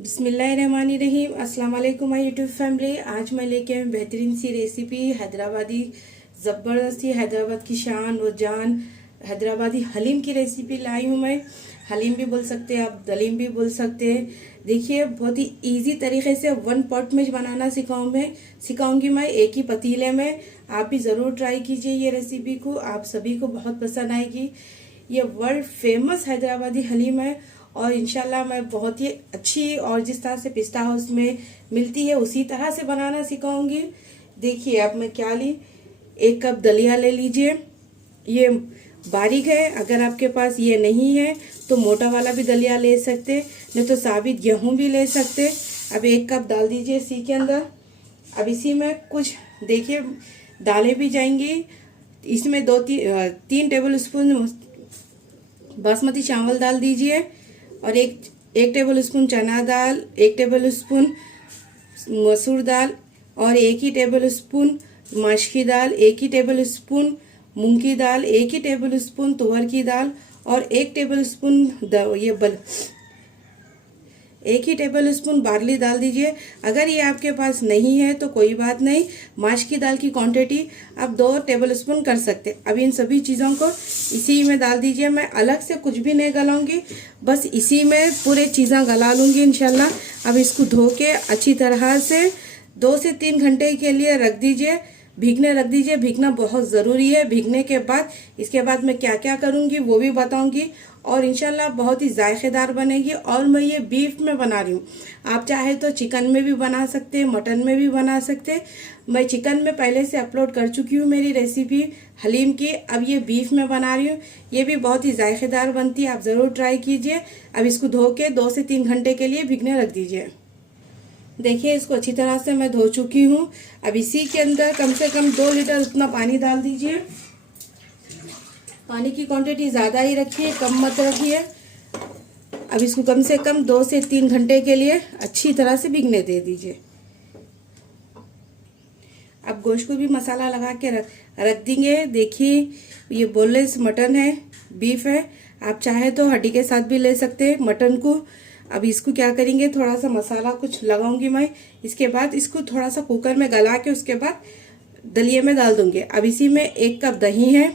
बिस्मिल्लाहिर्रहमानिर्रहीम। अस्सलाम वालेकुम माय यूट्यूब फैमिली। आज मैं लेके आई बेहतरीन सी रेसिपी हैदराबादी, ज़बरदस्ती हैदराबाद की शान और जान हैदराबादी हलीम की रेसिपी लाई हूँ मैं। हलीम भी बोल सकते हैं आप, दलीम भी बोल सकते हैं। देखिए बहुत ही इजी तरीके से वन पॉट में बनाना सिखाऊंगी मैं एक ही पतीले में। आप भी ज़रूर ट्राई कीजिए ये रेसिपी को, आप सभी को बहुत पसंद आएगी। ये वर्ल्ड फेमस हैदराबादी हलीम है और इंशाल्लाह मैं बहुत ही अच्छी और जिस तरह से पिस्ता हाउस में मिलती है उसी तरह से बनाना सिखाऊंगी। देखिए अब मैं क्या ली, 1 कप दलिया ले लीजिए। ये बारीक है, अगर आपके पास ये नहीं है तो मोटा वाला भी दलिया ले सकते, नहीं तो साबित गेहूं भी ले सकते। अब 1 कप डाल दीजिए इसी के अंदर। अब इसी में कुछ देखिए दालें भी जाएंगी। इसमें 3 टेबल स्पून बासमती चावल डाल दीजिए और एक टेबल स्पून चना दाल, 1 टेबल स्पून मसूर दाल और 1 ही टेबल स्पून मशकी दाल, 1 ही टेबल स्पून मूंग की दाल, 1 ही टेबल स्पून तुअर की दाल और 1 टेबल स्पून एक ही टेबल स्पून बार्ली डाल दीजिए। अगर ये आपके पास नहीं है तो कोई बात नहीं, माश की दाल की क्वांटिटी आप 2 टेबल स्पून कर सकते। अब इन सभी चीज़ों को इसी में डाल दीजिए। मैं अलग से कुछ भी नहीं गलाऊंगी, बस इसी में पूरे चीज़ें गला लूंगी इंशाल्लाह। अब इसको धो के अच्छी तरह से 2 से 3 घंटे के लिए रख दीजिए, भीगने रख दीजिए। भीगना बहुत ज़रूरी है। भीगने के बाद इसके बाद मैं क्या क्या करूँगी वो भी बताऊँगी और इंशाल्लाह बहुत ही जायकेदार बनेगी। और मैं ये बीफ में बना रही हूँ, आप चाहे तो चिकन में भी बना सकते हैं, मटन में भी बना सकते हैं। मैं चिकन में पहले से अपलोड कर चुकी हूँ मेरी रेसिपी हलीम की। अब ये बीफ में बना रही हूँ, ये भी बहुत ही जायकेदार बनती है, आप ज़रूर ट्राई कीजिए। अब इसको धो के 2 से 3 घंटे के लिए भीगने रख दीजिए। देखिए इसको अच्छी तरह से मैं धो चुकी हूँ। अब इसी के अंदर कम से कम 2 लीटर उतना पानी डाल दीजिए। पानी की क्वांटिटी ज़्यादा ही रखिए, कम मत रखिए। अब इसको कम से कम 2 से 3 घंटे के लिए अच्छी तरह से भीगने दे दीजिए। अब गोश्त को भी मसाला लगा के रख देंगे। देखिए ये बोनलेस मटन है, बीफ है, आप चाहे तो हड्डी के साथ भी ले सकते हैं मटन को। अब इसको क्या करेंगे, थोड़ा सा मसाला कुछ लगाऊंगी मैं। इसके बाद इसको थोड़ा सा कुकर में गला के उसके बाद दलिये में डाल दूंगी। अब इसी में 1 कप दही है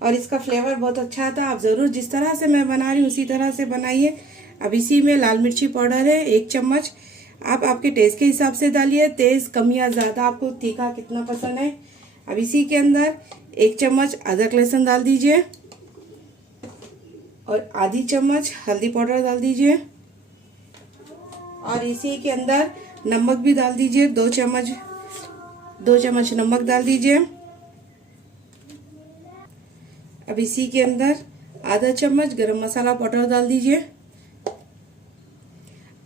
और इसका फ्लेवर बहुत अच्छा आता है। आप ज़रूर जिस तरह से मैं बना रही हूँ उसी तरह से बनाइए। अब इसी में लाल मिर्ची पाउडर है 1 चम्मच, आप आपके टेस्ट के हिसाब से डालिए, तेज़ कम या ज़्यादा, आपको तीखा कितना पसंद है। अब इसी के अंदर 1 चम्मच अदरक लहसुन डाल दीजिए और आधी चम्मच हल्दी पाउडर डाल दीजिए और इसी के अंदर नमक भी डाल दीजिए। 2 चम्मच नमक डाल दीजिए। अब इसी के अंदर आधा चम्मच गरम मसाला पाउडर डाल दीजिए।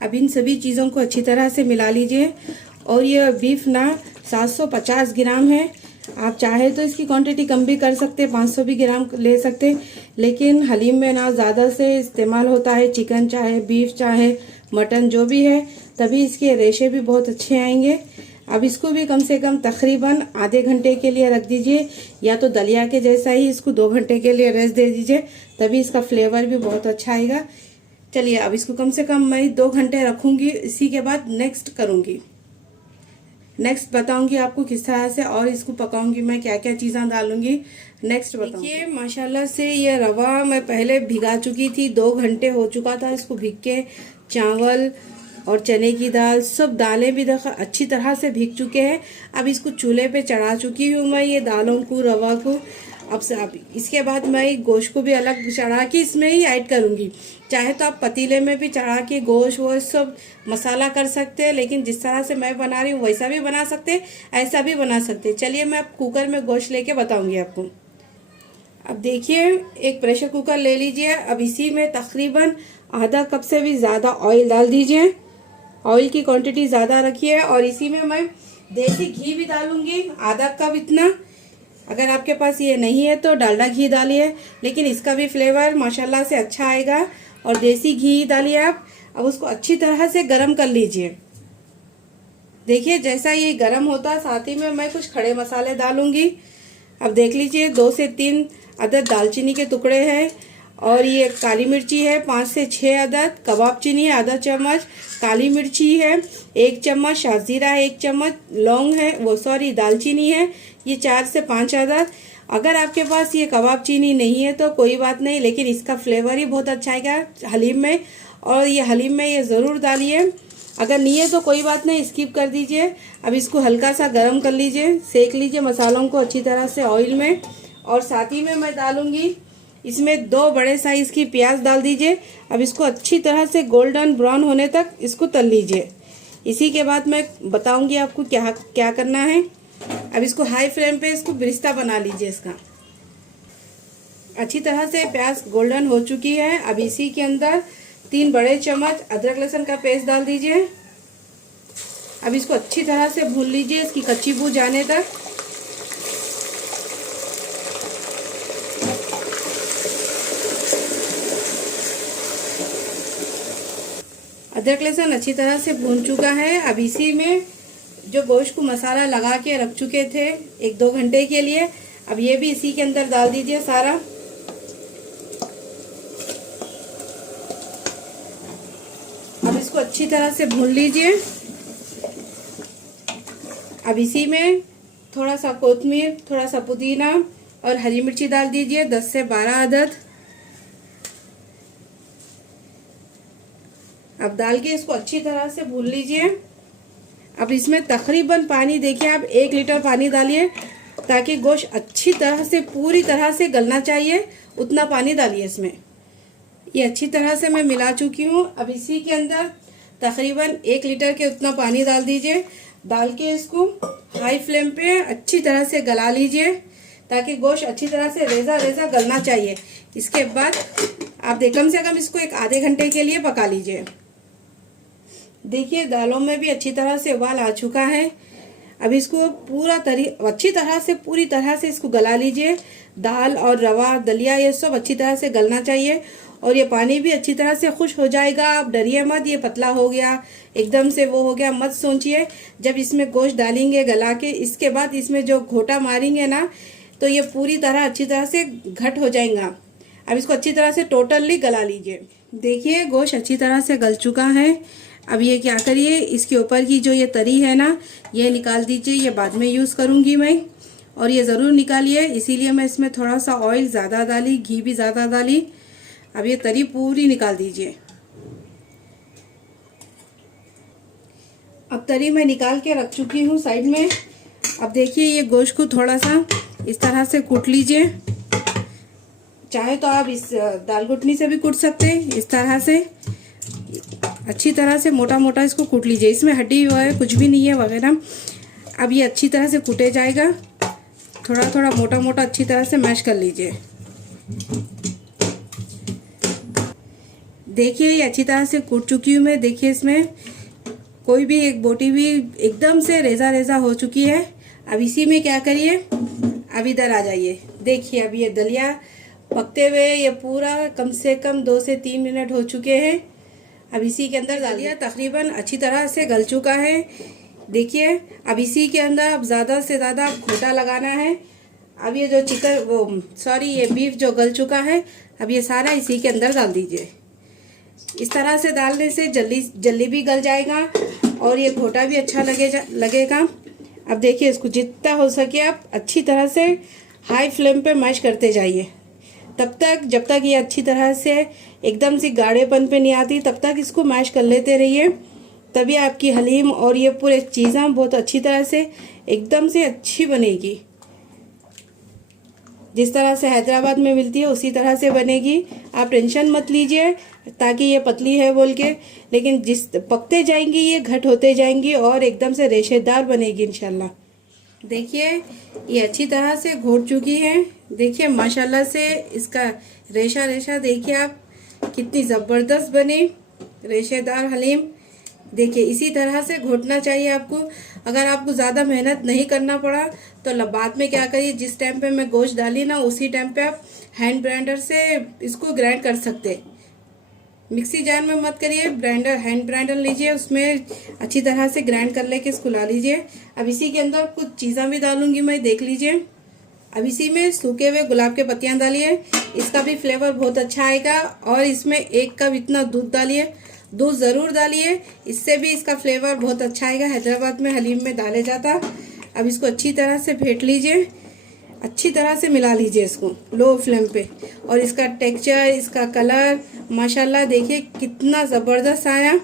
अब इन सभी चीज़ों को अच्छी तरह से मिला लीजिए। और ये बीफ ना 750 ग्राम है, आप चाहे तो इसकी क्वांटिटी कम भी कर सकते, 500 भी ग्राम ले सकते। लेकिन हलीम में ना ज़्यादा से इस्तेमाल होता है चिकन चाहे बीफ चाहे मटन जो भी है, तभी इसके रेशे भी बहुत अच्छे आएंगे। अब इसको भी कम से कम तकरीबन आधे घंटे के लिए रख दीजिए, या तो दलिया के जैसा ही इसको 2 घंटे के लिए रेस्ट दे दीजिए, तभी इसका फ्लेवर भी बहुत अच्छा आएगा। चलिए अब इसको कम से कम मैं 2 घंटे रखूंगी। इसी के बाद नेक्स्ट बताऊंगी आपको किस तरह से और इसको पकाऊंगी, मैं क्या क्या चीज़ें डालूंगी नेक्स्ट बताऊंगी। देखिए माशाल्लाह से ये रवा मैं पहले भिगा चुकी थी, 2 घंटे हो चुका था इसको भीग के। चावल और चने की दाल सब दालें भी देखा अच्छी तरह से भीग चुके हैं। अब इसको चूल्हे पे चढ़ा चुकी हूँ मैं ये दालों को, रवा को। अब इसके बाद मैं गोश्त को भी अलग चढ़ा के इसमें ही ऐड करूँगी। चाहे तो आप पतीले में भी चढ़ा के गोश्त वो सब मसाला कर सकते हैं, लेकिन जिस तरह से मैं बना रही हूँ वैसा भी बना सकते, ऐसा भी बना सकते। चलिए मैं अब कुकर में गोश्त लेके बताऊँगी आपको। अब देखिए एक प्रेशर कुकर ले लीजिए। अब इसी में तकरीबन आधा कप से भी ज़्यादा ऑयल डाल दीजिए। ऑयल की क्वांटिटी ज़्यादा रखिए और इसी में मैं देसी घी भी डालूंगी, आधा कप इतना। अगर आपके पास ये नहीं है तो डालडा घी डालिए, लेकिन इसका भी फ्लेवर माशाल्लाह से अच्छा आएगा। और देसी घी डालिए आप। अब उसको अच्छी तरह से गरम कर लीजिए। देखिए जैसा ये गरम होता है साथ ही में मैं कुछ खड़े मसाले डालूंगी। अब देख लीजिए 2 से 3 अदद दालचीनी के टुकड़े हैं और ये काली मिर्ची है 5 से 6 अदद, कबाब चीनी है आधा चम्मच, काली मिर्ची है 1 चम्मच, शाजीरा है 1 चम्मच, लौंग है दालचीनी है ये 4 से 5 अदद। अगर आपके पास ये कबाब चीनी नहीं है तो कोई बात नहीं, लेकिन इसका फ्लेवर ही बहुत अच्छा आएगा हलीम में, और ये हलीम में ये ज़रूर डालिए। अगर नहीं है तो कोई बात नहीं, स्किप कर दीजिए। अब इसको हल्का सा गर्म कर लीजिए, सेक लीजिए मसालों को अच्छी तरह से ऑयल में। और साथ ही में मैं डालूंगी इसमें 2 बड़े साइज़ की प्याज डाल दीजिए। अब इसको अच्छी तरह से गोल्डन ब्राउन होने तक इसको तल लीजिए। इसी के बाद मैं बताऊंगी आपको क्या क्या करना है। अब इसको हाई फ्लेम पे इसको बिरिस्ता बना लीजिए इसका। अच्छी तरह से प्याज गोल्डन हो चुकी है। अब इसी के अंदर 3 बड़े चम्मच अदरक लहसुन का पेस्ट डाल दीजिए। अब इसको अच्छी तरह से भून लीजिए इसकी कच्ची बू जाने तक। अदरक लहसुन अच्छी तरह से भून चुका है। अब इसी में जो गोश्त को मसाला लगा के रख चुके थे 1-2 घंटे के लिए, अब ये भी इसी के अंदर डाल दीजिए सारा। अब इसको अच्छी तरह से भून लीजिए। अब इसी में थोड़ा सा कोतमीर, थोड़ा सा पुदीना और हरी मिर्ची डाल दीजिए 10 से 12 अदद। अब डाल के इसको अच्छी तरह से भून लीजिए। अब इसमें तकरीबन पानी देखिए आप 1 लीटर पानी डालिए, ताकि गोश्त अच्छी तरह से पूरी तरह से गलना चाहिए, उतना पानी डालिए इसमें। ये अच्छी तरह से मैं मिला चुकी हूँ। अब इसी के अंदर तकरीबन 1 लीटर के उतना पानी डाल दीजिए। डाल के इसको हाई फ्लेम पे अच्छी तरह से गला लीजिए, ताकि गोश्त अच्छी तरह से रेजा रेजा गलना चाहिए। इसके बाद आप कम से कम इसको 1 आधे घंटे के लिए पका लीजिए। देखिए दालों में भी अच्छी तरह से उबाल आ चुका है। अब इसको अच्छी तरह से पूरी तरह से इसको गला लीजिए। दाल और रवा दलिया ये सब अच्छी तरह से गलना चाहिए, और ये पानी भी अच्छी तरह से खुश हो जाएगा। आप डरिए मत ये पतला हो गया एकदम से वो हो गया मत सोचिए। जब इसमें गोश्त डालेंगे गला के, इसके बाद इसमें जो घोटा मारेंगे ना, तो ये पूरी तरह अच्छी तरह से घट हो जाएगा। अब इसको अच्छी तरह से टोटली गला लीजिए। देखिए गोश्त अच्छी तरह से गल चुका है। अब ये क्या करिए, इसके ऊपर की जो ये तरी है ना, ये निकाल दीजिए। ये बाद में यूज़ करूँगी मैं, और ये ज़रूर निकालिए। इसीलिए मैं इसमें थोड़ा सा ऑयल ज़्यादा डाली, घी भी ज़्यादा डाली। अब ये तरी पूरी निकाल दीजिए। अब तरी मैं निकाल के रख चुकी हूँ साइड में। अब देखिए ये गोश्त को थोड़ा सा इस तरह से कूट लीजिए। चाहे तो आप इस दाल घुटनी से भी कूट सकते हैं। इस तरह से अच्छी तरह से मोटा मोटा इसको कूट लीजिए। इसमें हड्डी वगैरह कुछ भी नहीं है वगैरह। अब ये अच्छी तरह से कूटे जाएगा। थोड़ा थोड़ा मोटा मोटा अच्छी तरह से मैश कर लीजिए। देखिए ये अच्छी तरह से कूट चुकी हूँ मैं। देखिए इसमें कोई भी एक बोटी भी एकदम से रेजा रेजा हो चुकी है। अब इसी में क्या करिए, अब इधर आ जाइए। देखिए अब ये दलिया पकते हुए ये पूरा कम से कम 2 से 3 मिनट हो चुके हैं। अब इसी के अंदर दलिया तकरीबन अच्छी तरह से गल चुका है। देखिए अब इसी के अंदर अब ज़्यादा से ज़्यादा घोटा लगाना है। अब ये जो ये बीफ जो गल चुका है, अब ये सारा इसी के अंदर डाल दीजिए। इस तरह से डालने से जल्दी भी गल जाएगा, और ये घोटा भी अच्छा लगेगा। अब देखिए इसको जितना हो सके आप अच्छी तरह से हाई फ्लेम पे मैश करते जाइए। तब तक जब तक ये अच्छी तरह से एकदम से गाढ़ेपन पे नहीं आती, तब तक इसको मैश कर लेते रहिए। तभी आपकी हलीम और ये पूरे चीज़ें बहुत अच्छी तरह से एकदम से अच्छी बनेगी। जिस तरह से हैदराबाद में मिलती है उसी तरह से बनेगी। आप टेंशन मत लीजिए ताकि ये पतली है बोल के, लेकिन जिस पकते जाएंगी ये घट होते जाएंगी और एकदम से रेशेदार बनेगी इंशाल्लाह। देखिए ये अच्छी तरह से घोट चुकी है। देखिए माशाल्लाह से इसका रेशा रेशा देखिए आप कितनी ज़बरदस्त बनी रेशेदार हलीम। देखिए इसी तरह से घोटना चाहिए आपको। अगर आपको ज़्यादा मेहनत नहीं करना पड़ा तो बाद में क्या करिए, जिस टाइम पे मैं गोश्त डाली ना उसी टाइम पे आप हैंड ब्लेंडर से इसको ग्राइंड कर सकते। मिक्सी जार में मत करिए, हैंड ब्लेंडर लीजिए, उसमें अच्छी तरह से ग्राइंड कर लेके इसको ला लीजिए। अब इसी के अंदर कुछ चीज़ें भी डालूंगी मैं, देख लीजिए। अब इसी में सूखे हुए गुलाब के पत्तियां डालिए, इसका भी फ्लेवर बहुत अच्छा आएगा। और इसमें 1 कप इतना दूध डालिए, दूध ज़रूर डालिए, इससे भी इसका फ्लेवर बहुत अच्छा आएगा। हैदराबाद में हलीम में डाले जाता। अब इसको अच्छी तरह से फेंट लीजिए, अच्छी तरह से मिला लीजिए इसको लो फ्लेम पे। और इसका टेक्सचर, इसका कलर माशाल्लाह देखिए कितना ज़बरदस्त आया।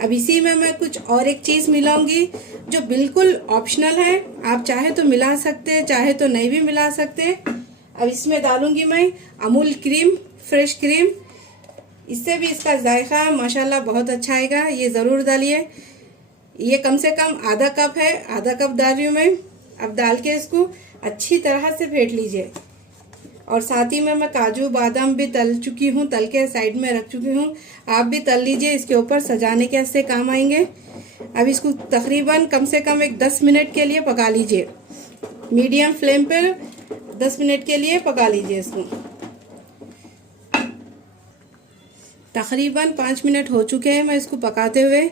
अब इसी में मैं कुछ और एक चीज़ मिलाऊंगी जो बिल्कुल ऑप्शनल है, आप चाहे तो मिला सकते हैं, चाहे तो नहीं भी मिला सकते। अब इसमें डालूंगी मैं अमूल क्रीम, फ्रेश क्रीम, इससे भी इसका जायका माशाल्लाह बहुत अच्छा आएगा। ये ज़रूर डालिए। ये कम से कम आधा कप है, आधा कप डाल रही हूँ मैं। अब डाल के इसको अच्छी तरह से फेंट लीजिए। और साथ ही में मैं काजू बादाम भी तल चुकी हूँ, तल के साइड में रख चुकी हूँ। आप भी तल लीजिए, इसके ऊपर सजाने के ऐसे काम आएंगे। अब इसको तकरीबन कम से कम एक 10 मिनट के लिए पका लीजिए, मीडियम फ्लेम पर 10 मिनट के लिए पका लीजिए इसको। तकरीबन 5 मिनट हो चुके हैं मैं इसको पकाते हुए,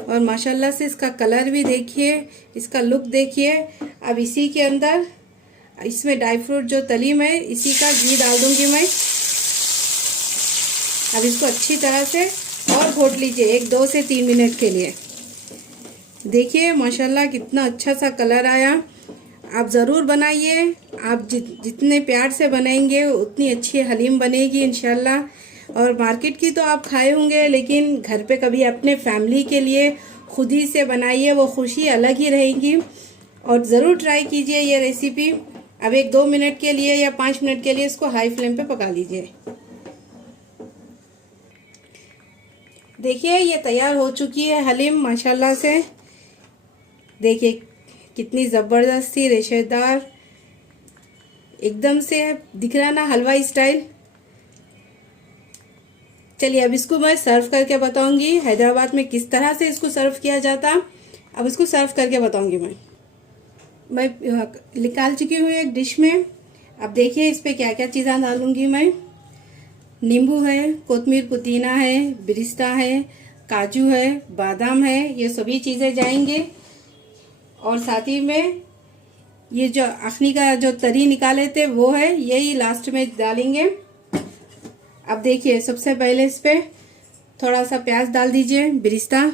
और माशाल्लाह से इसका कलर भी देखिए, इसका लुक देखिए। अब इसी के अंदर इसमें ड्राई फ्रूट जो तली में इसी का घी डाल दूंगी मैं। अब इसको अच्छी तरह से और घोट लीजिए 1-2 से 3 मिनट के लिए। देखिए माशाल्लाह कितना अच्छा सा कलर आया। आप ज़रूर बनाइए, आप जितने प्यार से बनाएंगे उतनी अच्छी हलीम बनेगी इंशाल्लाह। और मार्केट की तो आप खाए होंगे, लेकिन घर पे कभी अपने फैमिली के लिए खुद ही से बनाइए, वो खुशी अलग ही रहेगी। और ज़रूर ट्राई कीजिए ये रेसिपी। अब 1-2 मिनट के लिए या 5 मिनट के लिए इसको हाई फ्लेम पे पका लीजिए। देखिए ये तैयार हो चुकी है हलीम माशाल्लाह से। देखिए कितनी ज़बरदस्त सी रेशेदार, एकदम से दिख रहा ना हलवाई स्टाइल। चलिए अब इसको मैं सर्व करके बताऊंगी हैदराबाद में किस तरह से इसको सर्व किया जाता। अब इसको सर्व करके बताऊंगी मैं निकाल चुकी हूँ एक डिश में। अब देखिए इस पे क्या क्या चीज़ें डालूंगी मैं। नींबू है, कोतमीर पुदीना है, बिरिस्ता है, काजू है, बादाम है, ये सभी चीज़ें जाएंगे। और साथ ही में ये जो अखनी का जो तरी निकाले थे वो है, यही लास्ट में डालेंगे। अब देखिए सबसे पहले इस पे थोड़ा सा प्याज डाल दीजिए, बिरिस्ता।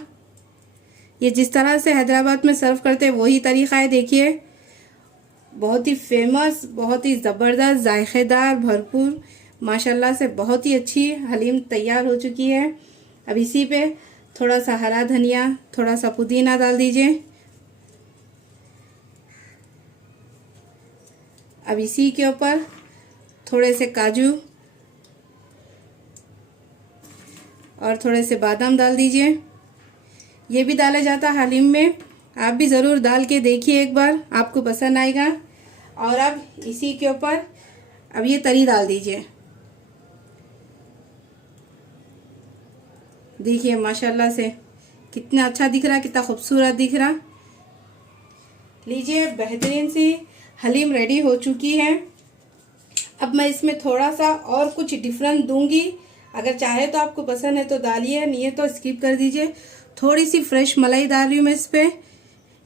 ये जिस तरह से हैदराबाद में सर्व करते हैं वही तरीका है। देखिए बहुत ही फेमस, बहुत ही ज़बरदस्त, जायकेदार, भरपूर, माशाल्लाह से बहुत ही अच्छी हलीम तैयार हो चुकी है। अब इसी पे थोड़ा सा हरा धनिया, थोड़ा सा पुदीना डाल दीजिए। अब इसी के ऊपर थोड़े से काजू और थोड़े से बादाम डाल दीजिए। ये भी डाला जाता है हलीम में, आप भी ज़रूर डाल के देखिए एक बार, आपको पसंद आएगा। और अब इसी के ऊपर अब ये तरी डाल दीजिए। देखिए माशाल्लाह से कितना अच्छा दिख रहा, कितना खूबसूरत दिख रहा। लीजिए बेहतरीन सी हलीम रेडी हो चुकी है। अब मैं इसमें थोड़ा सा और कुछ डिफरेंट दूंगी, अगर चाहे तो आपको पसंद है तो डालिए, नहीं है तो स्किप कर दीजिए। थोड़ी सी फ्रेश मलाई डाल रही हूँ मैं इस पर,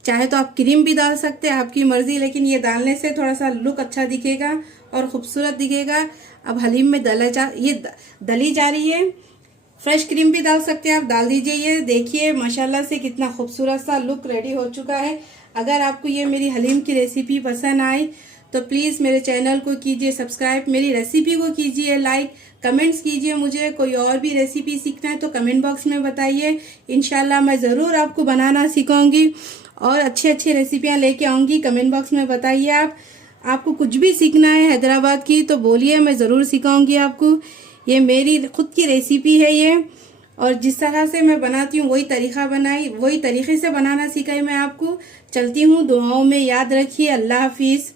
चाहे तो आप क्रीम भी डाल सकते हैं, आपकी मर्जी, लेकिन ये डालने से थोड़ा सा लुक अच्छा दिखेगा और खूबसूरत दिखेगा। अब हलीम में ये दली जा रही है, फ्रेश क्रीम भी डाल सकते हैं आप, डाल दीजिए। ये देखिए माशाल्लाह से कितना खूबसूरत सा लुक रेडी हो चुका है। अगर आपको ये मेरी हलीम की रेसिपी पसंद आई तो प्लीज़ मेरे चैनल को कीजिए सब्सक्राइब, मेरी रेसिपी को कीजिए लाइक, कमेंट्स कीजिए। मुझे कोई और भी रेसिपी सीखना है तो कमेंट बॉक्स में बताइए, इंशाल्लाह मैं ज़रूर आपको बनाना सिखाऊंगी और अच्छी रेसिपियाँ लेके आऊँगी। कमेंट बॉक्स में बताइए आपको कुछ भी सीखना है हैदराबाद की तो बोलिए, मैं ज़रूर सिखाऊंगी आपको। ये मेरी खुद की रेसिपी है ये, और जिस तरह से मैं बनाती हूँ वही तरीके से बनाना सिखाई मैं आपको। चलती हूँ, दुआओं में याद रखिए। अल्लाह हाफिज़।